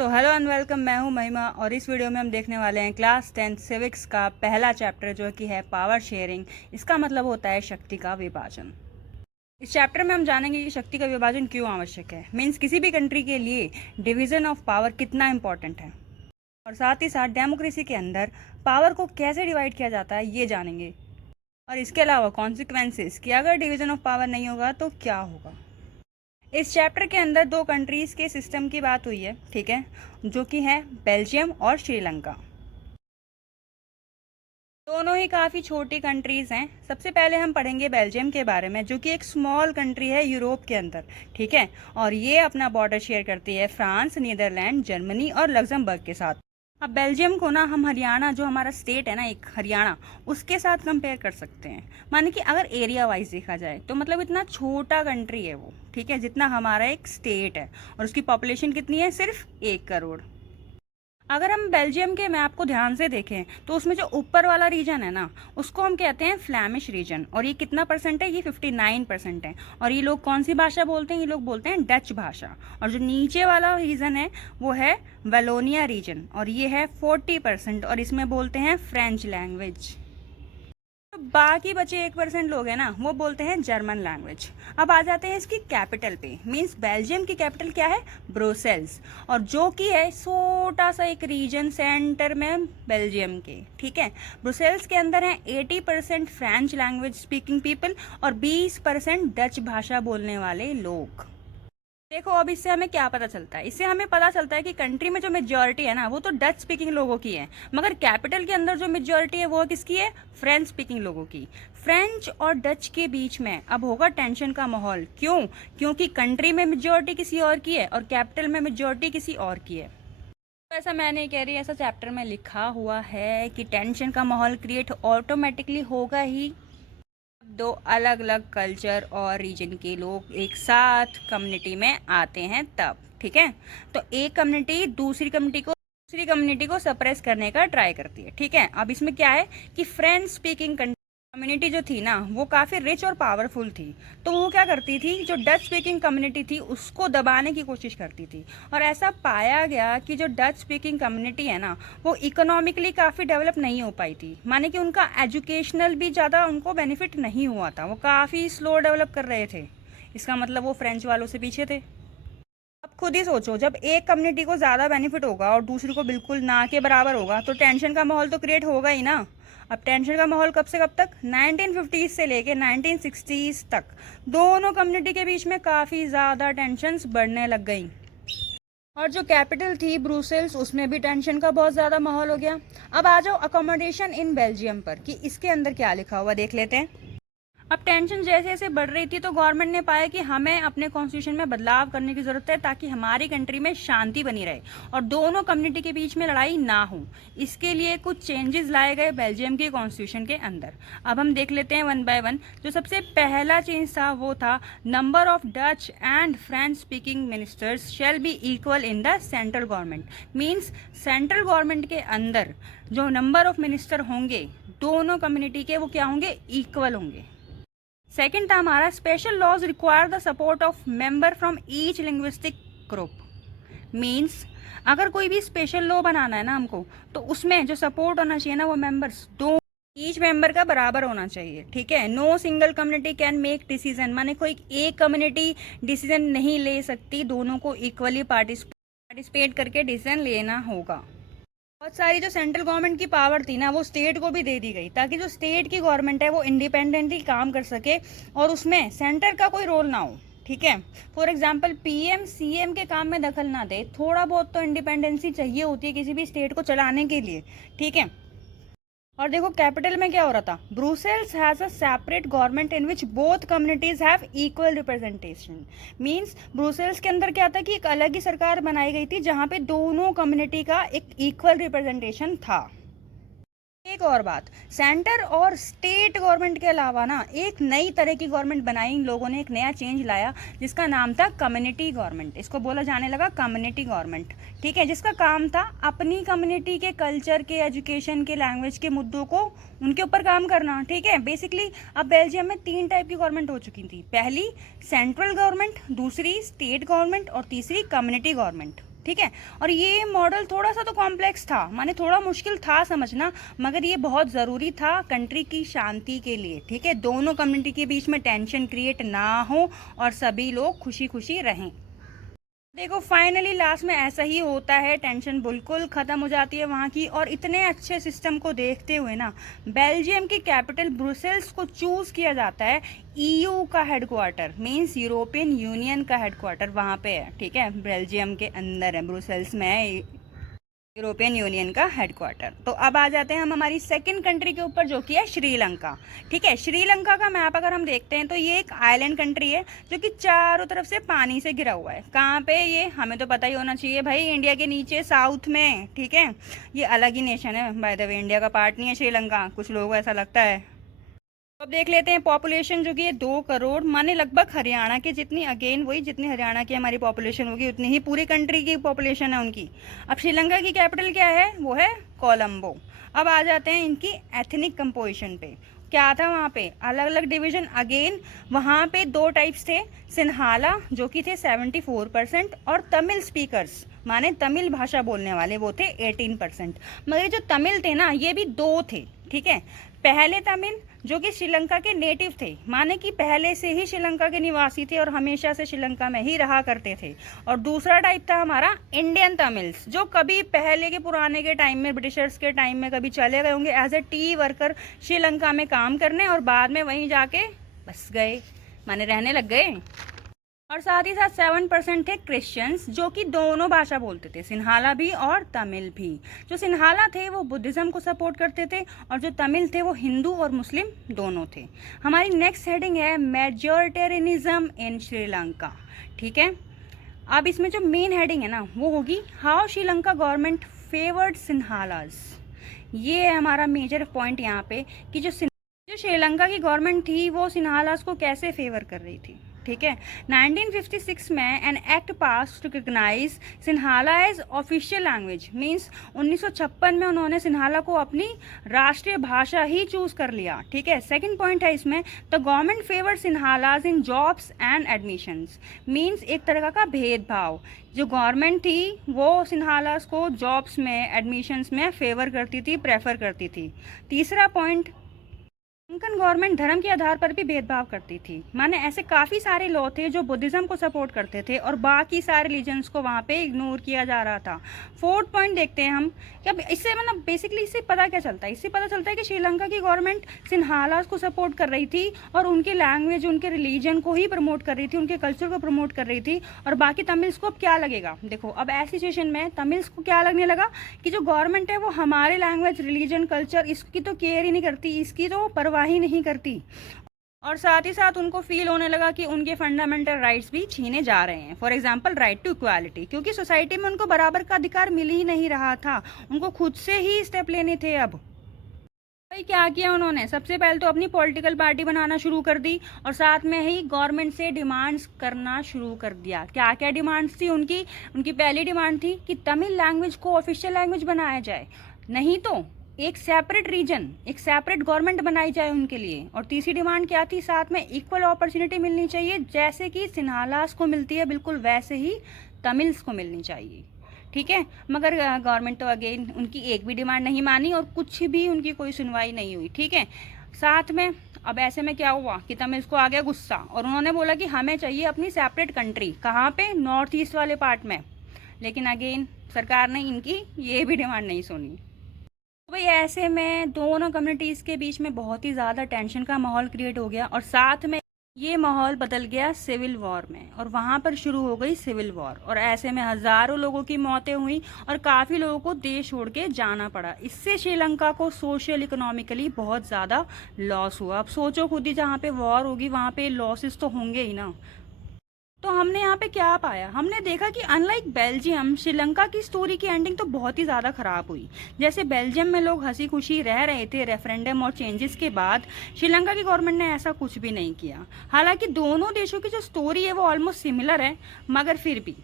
Hello and welcome. मैं हूं महिमा और इस वीडियो में हम देखने वाले हैं क्लास 10 सिविक्स का पहला चैप्टर जो कि है पावर शेयरिंग। इसका मतलब होता है शक्ति का विभाजन। इस चैप्टर में हम जानेंगे कि शक्ति का विभाजन क्यों आवश्यक है, मीन्स किसी भी कंट्री के लिए डिवीजन ऑफ पावर कितना इंपॉर्टेंट है, और साथ ही साथ डेमोक्रेसी के अंदर पावर को कैसे डिवाइड किया जाता है ये जानेंगे। और इसके अलावा कॉन्सिक्वेंसेस कि अगर डिवीजन ऑफ पावर नहीं होगा तो क्या होगा। इस चैप्टर के अंदर दो कंट्रीज़ के सिस्टम की बात हुई है, ठीक है, जो कि है बेल्जियम और श्रीलंका। दोनों ही काफ़ी छोटी कंट्रीज़ हैं। सबसे पहले हम पढ़ेंगे बेल्जियम के बारे में, जो कि एक स्मॉल कंट्री है यूरोप के अंदर, ठीक है, और ये अपना बॉर्डर शेयर करती है फ्रांस, नीदरलैंड, जर्मनी और लग्जमबर्ग के साथ। अब बेल्जियम को ना हम हरियाणा, जो हमारा स्टेट है ना एक हरियाणा, उसके साथ कंपेयर कर सकते हैं। माने कि अगर एरिया वाइज देखा जाए तो मतलब इतना छोटा कंट्री है वो, ठीक है, जितना हमारा एक स्टेट है, और उसकी पॉपुलेशन कितनी है, सिर्फ 1 करोड़। अगर हम बेल्जियम के मैप को ध्यान से देखें तो उसमें जो ऊपर वाला रीजन है ना, उसको हम कहते हैं फ्लैमिश रीजन, और ये कितना परसेंट है, ये 59% है। और ये लोग कौन सी भाषा बोलते हैं, ये लोग बोलते हैं डच भाषा। और जो नीचे वाला रीजन है वो है वेलोनिया रीजन, और ये है 40%, और इसमें बोलते हैं फ्रेंच लैंग्वेज। तो बाकी बचे 1% लोग हैं ना, वो बोलते हैं जर्मन लैंग्वेज। अब आ जाते हैं इसकी कैपिटल पे, मींस बेल्जियम की कैपिटल क्या है, ब्रुसेल्स, और जो कि है छोटा सा एक रीजन सेंटर में बेल्जियम के, ठीक है। ब्रुसेल्स के अंदर है 80% फ्रेंच लैंग्वेज स्पीकिंग पीपल और 20% डच भाषा बोलने वाले लोग। देखो अब इससे हमें क्या पता चलता है, इससे हमें पता चलता है कि कंट्री में जो मेजॉरिटी है ना वो तो डच स्पीकिंग लोगों की है, मगर कैपिटल के अंदर जो मेजॉरिटी है वो किसकी है, फ्रेंच स्पीकिंग लोगों की। फ्रेंच और डच के बीच में अब होगा टेंशन का माहौल। क्यों? क्योंकि कंट्री में मेजॉरिटी किसी और की है और कैपिटल में मेजॉरिटी किसी और की है। तो ऐसा मैं नहीं कह रही, ऐसा चैप्टर में लिखा हुआ है कि टेंशन का माहौल क्रिएट ऑटोमेटिकली होगा ही। दो अलग अलग कल्चर और रीजन के लोग एक साथ कम्युनिटी में आते हैं तब, ठीक है। तो एक कम्युनिटी दूसरी कम्युनिटी को सप्रेस करने का ट्राई करती है, ठीक है। अब इसमें क्या है कि फ्रेंच स्पीकिंग कम्युनिटी जो थी ना वो काफ़ी रिच और पावरफुल थी, तो वो क्या करती थी, जो डच स्पीकिंग कम्युनिटी थी उसको दबाने की कोशिश करती थी। और ऐसा पाया गया कि जो डच स्पीकिंग कम्युनिटी है ना वो इकोनॉमिकली काफ़ी डेवलप नहीं हो पाई थी, माने कि उनका एजुकेशनल भी ज़्यादा उनको बेनिफिट नहीं हुआ था, वो काफ़ी स्लो डेवलप कर रहे थे। इसका मतलब वो फ्रेंच वालों से पीछे थे। अब खुद ही सोचो, जब एक कम्युनिटी को ज़्यादा बेनिफिट होगा और दूसरी को बिल्कुल ना के बराबर होगा तो टेंशन का माहौल तो क्रिएट होगा ही ना। अब टेंशन का माहौल कब से कब तक, 1950s से लेके 1960s तक दोनों कम्युनिटी के बीच में काफ़ी ज़्यादा टेंशन्स बढ़ने लग गई। और जो कैपिटल थी ब्रुसेल्स, उसमें भी टेंशन का बहुत ज़्यादा माहौल हो गया। अब आ जाओ अकोमोडेशन इन बेल्जियम पर कि इसके अंदर क्या लिखा हुआ देख लेते हैं। अब टेंशन जैसे जैसे बढ़ रही थी तो गवर्नमेंट ने पाया कि हमें अपने कॉन्स्टिट्यूशन में बदलाव करने की ज़रूरत है ताकि हमारी कंट्री में शांति बनी रहे और दोनों कम्युनिटी के बीच में लड़ाई ना हो। इसके लिए कुछ चेंजेस लाए गए बेल्जियम के कॉन्स्टिट्यूशन के अंदर। अब हम देख लेते हैं वन बाय वन। जो सबसे पहला चेंज था वो था number of Dutch and French speaking ministers shall be equal in the central government. Means central government के अंदर जो नंबर ऑफ मिनिस्टर होंगे दोनों कम्युनिटी के, वो क्या होंगे, इक्वल होंगे। सेकेंड था हमारा special laws require the support of member from each linguistic group. Means अगर कोई भी स्पेशल लॉ बनाना है ना हमको, तो उसमें जो सपोर्ट होना चाहिए ना वो मेंबर्स दो, ईच मेंबर का बराबर होना चाहिए, ठीक है। No single community can make decision, माने कोई एक कम्युनिटी डिसीजन नहीं ले सकती, दोनों को इक्वली पार्टिसिपेट करके डिसीजन लेना होगा। बहुत सारी जो सेंट्रल गवर्नमेंट की पावर थी ना वो स्टेट को भी दे दी गई ताकि जो स्टेट की गवर्नमेंट है वो इंडिपेंडेंटली काम कर सके और उसमें सेंटर का कोई रोल ना हो, ठीक है। फॉर एग्जांपल पीएम सीएम के काम में दखल ना दे, थोड़ा बहुत तो इंडिपेंडेंसी चाहिए होती है किसी भी स्टेट को चलाने के लिए, ठीक है। और देखो कैपिटल में क्या हो रहा था, Brussels has a separate government in which both communities have equal representation. Means Brussels के अंदर क्या था कि एक अलग ही सरकार बनाई गई थी जहां पे दोनों कम्युनिटी का एक इक्वल रिप्रेजेंटेशन था। एक और बात, सेंटर और स्टेट गवर्नमेंट के अलावा ना एक नई तरह की गवर्नमेंट बनाई इन लोगों ने, एक नया चेंज लाया जिसका नाम था कम्युनिटी गवर्नमेंट। इसको बोला जाने लगा कम्युनिटी गवर्नमेंट, ठीक है, जिसका काम था अपनी कम्युनिटी के कल्चर के, एजुकेशन के, लैंग्वेज के मुद्दों को उनके ऊपर काम करना, ठीक है। बेसिकली अब बेल्जियम में 3 टाइप की गवर्नमेंट हो चुकी थी, पहली सेंट्रल गवर्नमेंट, दूसरी स्टेट गवर्नमेंट और तीसरी कम्युनिटी गवर्नमेंट, ठीक है। और ये मॉडल थोड़ा सा तो कॉम्प्लेक्स था, माने थोड़ा मुश्किल था समझना, मगर ये बहुत ज़रूरी था कंट्री की शांति के लिए, ठीक है। दोनों कम्युनिटी के बीच में टेंशन क्रिएट ना हो और सभी लोग खुशी खुशी रहें। देखो फाइनली लास्ट में ऐसा ही होता है, टेंशन बिल्कुल ख़त्म हो जाती है वहाँ की। और इतने अच्छे सिस्टम को देखते हुए ना बेल्जियम की कैपिटल ब्रुसेल्स को चूज़ किया जाता है ईयू का हेडक्वार्टर, मींस यूरोपियन यूनियन का हेडक्वार्टर वहाँ पे है, ठीक है। बेल्जियम के अंदर है, ब्रुसेल्स में है यूरोपियन यूनियन का हेडक्वार्टर। तो अब आ जाते हैं हम हमारी सेकंड कंट्री के ऊपर, जो कि है श्रीलंका, ठीक है। श्रीलंका का मैप अगर हम देखते हैं तो ये एक आइलैंड कंट्री है जो कि चारों तरफ से पानी से घिरा हुआ है। कहाँ पे? ये हमें तो पता ही होना चाहिए भाई, इंडिया के नीचे साउथ में, ठीक है। ये अलग ही नेशन है बाय द वे, इंडिया का पार्ट नहीं है श्रीलंका, कुछ लोगों को ऐसा लगता है। अब देख लेते हैं पॉपुलेशन, जो कि ये 2 करोड़, माने लगभग हरियाणा के जितनी, अगेन वही जितनी हरियाणा की हमारी पॉपुलेशन होगी उतनी ही पूरी कंट्री की पॉपुलेशन है उनकी। अब श्रीलंका की कैपिटल क्या है? वो है कोलंबो। अब आ जाते हैं इनकी एथनिक कंपोजिशन पे। क्या था वहाँ पे? अलग अलग डिवीजन। अगेन वहाँ पे 2 टाइप्स थे, सिन्हाला जो कि थे 74% और तमिल स्पीकर्स, माने तमिल भाषा बोलने वाले, वो थे 18%। मगर जो तमिल थे ना ये भी 2 थे, ठीक है। पहले तमिल जो कि श्रीलंका के नेटिव थे, माने कि पहले से ही श्रीलंका के निवासी थे और हमेशा से श्रीलंका में ही रहा करते थे। और दूसरा टाइप था हमारा इंडियन तमिल्स, जो कभी पहले के पुराने के टाइम में, ब्रिटिशर्स के टाइम में कभी चले गए होंगे as a tea worker Sri Lanka में काम करने, और बाद में वहीं जाके बस गए, माने रहने लग गए। और साथ ही साथ 7% थे क्रिश्चियंस, जो कि दोनों भाषा बोलते थे, सिन्हाला भी और तमिल भी। जो सिन्हाला थे वो बुद्धिज्म को सपोर्ट करते थे और जो तमिल थे वो हिंदू और मुस्लिम दोनों थे। हमारी नेक्स्ट हेडिंग है मेजॉरिटेरियनिज्म इन श्रीलंका, ठीक है। अब इसमें जो मेन हेडिंग है ना वो होगी how Sri Lanka government favoured Sinhalese. ये है हमारा मेजर पॉइंट यहाँ पे कि जो श्रीलंका की गवर्नमेंट थी वो सिन्हालाज को कैसे फेवर कर रही थी, ठीक है। 1956 में an act pass to recognise Sinhala as official language, means 1956 में उन्होंने सिन्हाला को अपनी राष्ट्रीय भाषा ही चूज कर लिया, ठीक है। सेकंड पॉइंट है इसमें, the government favour Sinhalese in jobs and admissions, means एक तरह का भेदभाव। जो गवर्नमेंट थी वो सिन्हालाज को जॉब्स में, एडमिशंस में फेवर करती थी, प्रेफर करती थी। तीसरा पॉइंट, श्रीलंकन गवर्नमेंट धर्म के आधार पर भी भेदभाव करती थी, माने ऐसे काफ़ी सारे लॉ थे जो बुद्धिज्म को सपोर्ट करते थे और बाकी सारे रिलीजन्स को वहाँ पे इग्नोर किया जा रहा था। फोर्थ पॉइंट देखते हैं हम कि अब इससे मतलब बेसिकली इससे पता क्या चलता है? इससे पता चलता है कि श्रीलंका की गवर्नमेंट सिन्हालाज को सपोर्ट कर रही थी और उनकी लैंग्वेज, उनके रिलीजन को ही प्रमोट कर रही थी, उनके कल्चर को प्रमोट कर रही थी। और बाकी तमिल्स को अब क्या लगेगा? देखो अब ऐसी सिचुएशन में तमिल्स को क्या लगने लगा कि जो गवर्नमेंट है वो हमारे लैंग्वेज, रिलीजन, कल्चर इसकी तो केयर ही नहीं करती, इसकी तो परवाह ही नहीं करती। और साथ ही साथ उनको फील होने लगा कि उनके फंडामेंटल राइट्स भी छीने जा रहे हैं। For example right to equality, क्योंकि सोसाइटी में उनको बराबर का अधिकार मिल ही नहीं रहा था, उनको खुद से ही स्टेप लेने थे। अब भाई क्या किया उन्होंने? सबसे पहले तो अपनी पॉलिटिकल पार्टी बनाना शुरू कर दी और साथ में ही गवर्नमेंट से डिमांड्स करना शुरू कर दिया। क्या क्या डिमांड्स थी उनकी? उनकी पहली डिमांड थी कि तमिल लैंग्वेज को ऑफिशियल लैंग्वेज बनाया जाए, नहीं तो एक सेपरेट रीजन, एक सेपरेट गवर्नमेंट बनाई जाए उनके लिए। और तीसरी डिमांड क्या थी? साथ में इक्वल अपॉर्चुनिटी मिलनी चाहिए, जैसे कि सिन्हालास को मिलती है बिल्कुल वैसे ही तमिल्स को मिलनी चाहिए, ठीक है। मगर गवर्नमेंट तो अगेन उनकी एक भी डिमांड नहीं मानी और कुछ भी उनकी कोई सुनवाई नहीं हुई, ठीक है। साथ में अब ऐसे में क्या हुआ कि तमिल्स को आ गया गुस्सा और उन्होंने बोला कि हमें चाहिए अपनी सेपरेट कंट्री। कहाँ पे? नॉर्थ ईस्ट वाले पार्ट में। लेकिन अगेन सरकार ने इनकी ये भी डिमांड नहीं सुनी। भाई ऐसे में दोनों कम्युनिटीज़ के बीच में बहुत ही ज़्यादा टेंशन का माहौल क्रिएट हो गया और साथ में ये माहौल बदल गया सिविल वॉर में और वहाँ पर शुरू हो गई सिविल वॉर। और ऐसे में हज़ारों लोगों की मौतें हुई और काफ़ी लोगों को देश छोड़ के जाना पड़ा। इससे श्रीलंका को सोशल इकोनॉमिकली बहुत ज़्यादा लॉस हुआ। अब सोचो खुद ही, जहाँ पे वॉर होगी वहाँ पे लॉसेस तो होंगे ही ना। तो हमने यहाँ पे क्या पाया? हमने देखा कि अनलाइक बेल्जियम, श्रीलंका की स्टोरी की एंडिंग तो बहुत ही ज़्यादा ख़राब हुई। जैसे बेल्जियम में लोग हंसी खुशी रह रहे थे रेफरेंडम और चेंजेस के बाद, श्रीलंका की गवर्नमेंट ने ऐसा कुछ भी नहीं किया। हालांकि दोनों देशों की जो स्टोरी है वो ऑलमोस्ट सिमिलर है, मगर फिर भी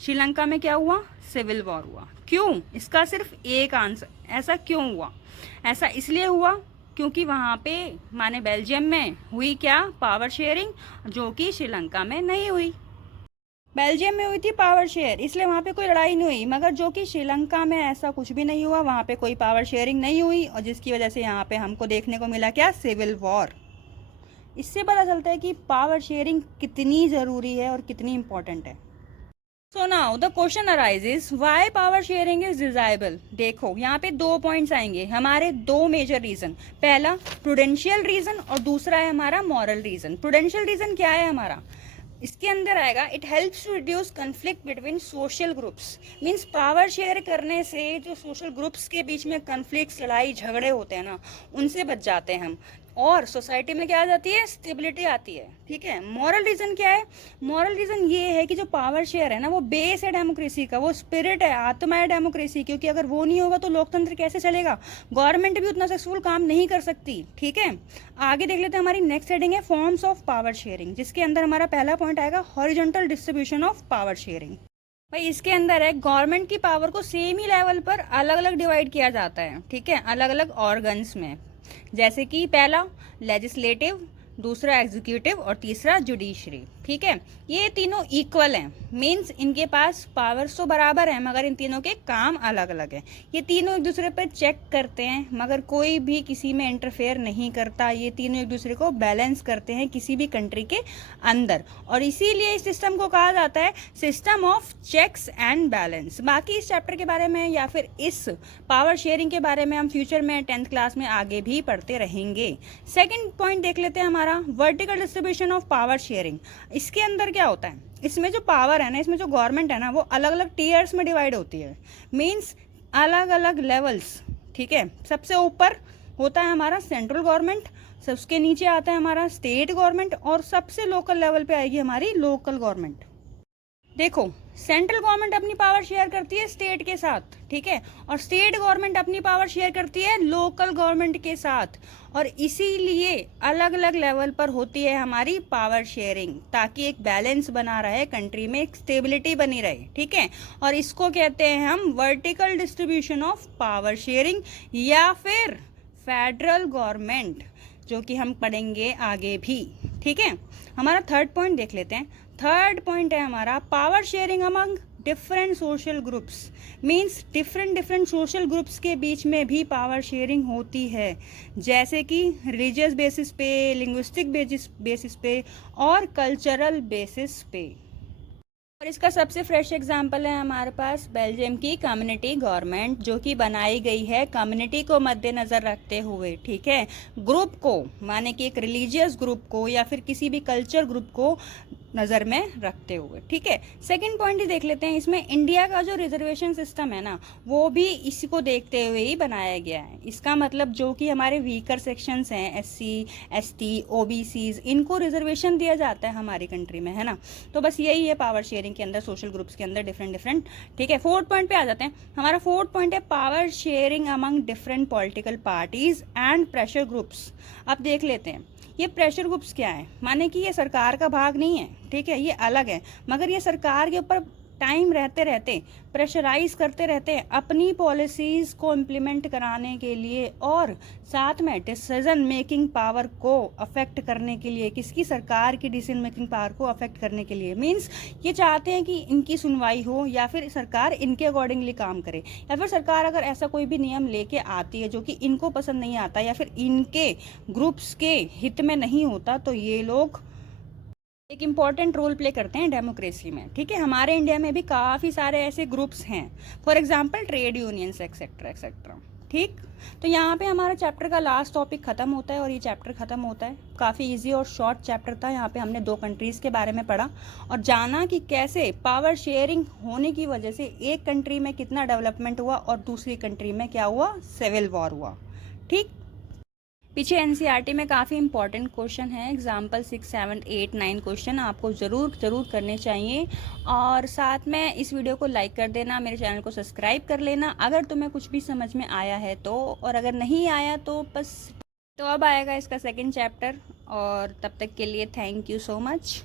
श्रीलंका में क्या हुआ? सिविल वॉर हुआ। क्यों? इसका सिर्फ एक आंसर। ऐसा क्यों हुआ? ऐसा इसलिए हुआ क्योंकि वहाँ पे माने बेल्जियम में हुई क्या? पावर शेयरिंग, जो कि श्रीलंका में नहीं हुई। बेल्जियम में हुई थी पावर शेयर, इसलिए वहाँ पे कोई लड़ाई नहीं हुई, मगर जो कि श्रीलंका में ऐसा कुछ भी नहीं हुआ, वहाँ पे कोई पावर शेयरिंग नहीं हुई, और जिसकी वजह से यहाँ पे हमको देखने को मिला क्या, सिविल वॉर। इससे पता चलता है कि पावर शेयरिंग कितनी ज़रूरी है और कितनी इंपॉर्टेंट है। So now the question arises, why power sharing is desirable. देखो यहाँ पे 2 पॉइंट्स आएंगे हमारे, 2 मेजर रीजन। पहला प्रूडेंशियल रीजन और दूसरा है हमारा मॉरल रीजन। प्रूडेंशियल रीजन क्या है हमारा, इसके अंदर आएगा, it helps to reduce conflict between social groups. Means power share करने से जो सोशल ग्रुप्स के बीच में कन्फ्लिक्ट, लड़ाई झगड़े होते हैं ना, उनसे बच जाते हैं हम, और सोसाइटी में क्या आ जाती है, स्टेबिलिटी आती है। ठीक है। मॉरल रीजन क्या है, मॉरल रीजन ये है कि जो पावर शेयर है ना, वो बेस है डेमोक्रेसी का, वो स्पिरिट है, आत्मा है डेमोक्रेसी, क्योंकि अगर वो नहीं होगा तो लोकतंत्र कैसे चलेगा, गवर्नमेंट भी उतना सक्सेसफुल काम नहीं कर सकती। ठीक है। आगे देख लेते हैं, हमारी नेक्स्ट हेडिंग है फॉर्म्स ऑफ पावर शेयरिंग, जिसके अंदर हमारा पहला पॉइंट आएगा horizontal distribution of power sharing. भाई इसके अंदर है, गवर्नमेंट की पावर को सेम ही लेवल पर अलग अलग डिवाइड किया जाता है। ठीक है, अलग अलग ऑर्गन्स में, जैसे कि पहला लेजिस्लेटिव, दूसरा एग्जीक्यूटिव और तीसरा जुडिशरी। ठीक है, ये तीनों इक्वल हैं, मींस इनके पास पावर्स तो बराबर है, मगर इन तीनों के काम अलग अलग हैं। ये तीनों एक दूसरे पर चेक करते हैं, मगर कोई भी किसी में इंटरफेयर नहीं करता। ये तीनों एक दूसरे को बैलेंस करते हैं किसी भी कंट्री के अंदर, और इसीलिए इस सिस्टम को कहा जाता है system of checks and balance. बाकी इस चैप्टर के बारे में या फिर इस पावर शेयरिंग के बारे में हम फ्यूचर में 10th क्लास में आगे भी पढ़ते रहेंगे। सेकेंड पॉइंट देख लेते हैं हमारा vertical distribution of power sharing. इसके अंदर क्या होता है, इसमें जो पावर है ना, इसमें जो गवर्नमेंट है ना, वो अलग अलग टीयर्स में डिवाइड होती है, मींस अलग अलग लेवल्स। ठीक है, सबसे ऊपर होता है हमारा सेंट्रल गवर्नमेंट, सबके नीचे आता है हमारा स्टेट गवर्नमेंट, और सबसे लोकल लेवल पे आएगी हमारी लोकल गवर्नमेंट। देखो, सेंट्रल गवर्नमेंट अपनी पावर शेयर करती है स्टेट के साथ, ठीक है, और स्टेट गवर्नमेंट अपनी पावर शेयर करती है लोकल गवर्नमेंट के साथ, और इसीलिए अलग अलग लेवल पर होती है हमारी पावर शेयरिंग, ताकि एक बैलेंस बना रहे कंट्री में, एक स्टेबिलिटी बनी रहे। ठीक है, और इसको कहते हैं हम vertical distribution of power sharing, या फिर फेडरल गवर्नमेंट, जो कि हम पढ़ेंगे आगे भी। ठीक है, हमारा थर्ड पॉइंट देख लेते हैं। थर्ड पॉइंट है हमारा power sharing among different social groups, means different social groups के बीच में भी पावर शेयरिंग होती है, जैसे कि रिलीजियस बेसिस पे, लिंग्विस्टिक बेसिस पे और कल्चरल बेसिस पे। और इसका सबसे फ्रेश एग्जांपल है हमारे पास बेल्जियम की कम्युनिटी गवर्नमेंट, जो कि बनाई गई है कम्युनिटी को मद्देनजर रखते हुए। ठीक है, ग्रुप को, माने कि एक रिलीजियस ग्रुप को या फिर किसी भी कल्चर ग्रुप को नज़र में रखते हुए। ठीक है, सेकंड पॉइंट ही देख लेते हैं। इसमें इंडिया का जो रिजर्वेशन सिस्टम है ना, वो भी इसी को देखते हुए ही बनाया गया है। इसका मतलब जो कि हमारे वीकर सेक्शंस हैं, SC ST OBCs, इनको रिजर्वेशन दिया जाता है हमारी कंट्री में, है ना। तो बस यही है पावर शेयरिंग के अंदर, सोशल ग्रुप्स के अंदर डिफरेंट। ठीक है, फोर्थ पॉइंट पे आ जाते हैं। हमारा फोर्थ पॉइंट है power sharing among different political parties and pressure groups. अब देख लेते हैं ये प्रेशर ग्रुप्स क्या है, माने कि ये सरकार का भाग नहीं है। ठीक है, ये अलग है, मगर ये सरकार के ऊपर टाइम रहते रहते प्रेशराइज करते रहते हैं अपनी पॉलिसीज को इम्प्लीमेंट कराने के लिए, और साथ में डिसीजन मेकिंग पावर को अफेक्ट करने के लिए, किसकी, सरकार की डिसीजन मेकिंग पावर को अफेक्ट करने के लिए। मींस ये चाहते हैं कि इनकी सुनवाई हो, या फिर सरकार इनके अकॉर्डिंगली काम करे, या फिर सरकार अगर ऐसा कोई भी नियम लेके आती है जो कि इनको पसंद नहीं आता या फिर इनके ग्रुप्स के हित में नहीं होता, तो ये लोग एक इम्पॉर्टेंट रोल प्ले करते हैं डेमोक्रेसी में। ठीक है, हमारे इंडिया में भी काफ़ी सारे ऐसे ग्रुप्स हैं, for example trade unions etcetera etcetera. ठीक, तो यहाँ पे हमारा चैप्टर का लास्ट टॉपिक खत्म होता है, और ये चैप्टर खत्म होता है। काफ़ी इजी और शॉर्ट चैप्टर था। यहाँ पे हमने 2 कंट्रीज़ के बारे में पढ़ा और जाना कि कैसे पावर शेयरिंग होने की वजह से एक कंट्री में कितना डेवलपमेंट हुआ और दूसरी कंट्री में क्या हुआ, सिविल वॉर हुआ। ठीक, पीछे NCERT में काफ़ी इंपॉर्टेंट क्वेश्चन है, एग्जाम्पल 6, 7, 8, 9 क्वेश्चन आपको ज़रूर करने चाहिए। और साथ में इस वीडियो को लाइक कर देना, मेरे चैनल को सब्सक्राइब कर लेना अगर तुम्हें कुछ भी समझ में आया है तो, और अगर नहीं आया तो बस, तो अब आएगा इसका सेकंड चैप्टर। और तब तक के लिए थैंक यू सो मच।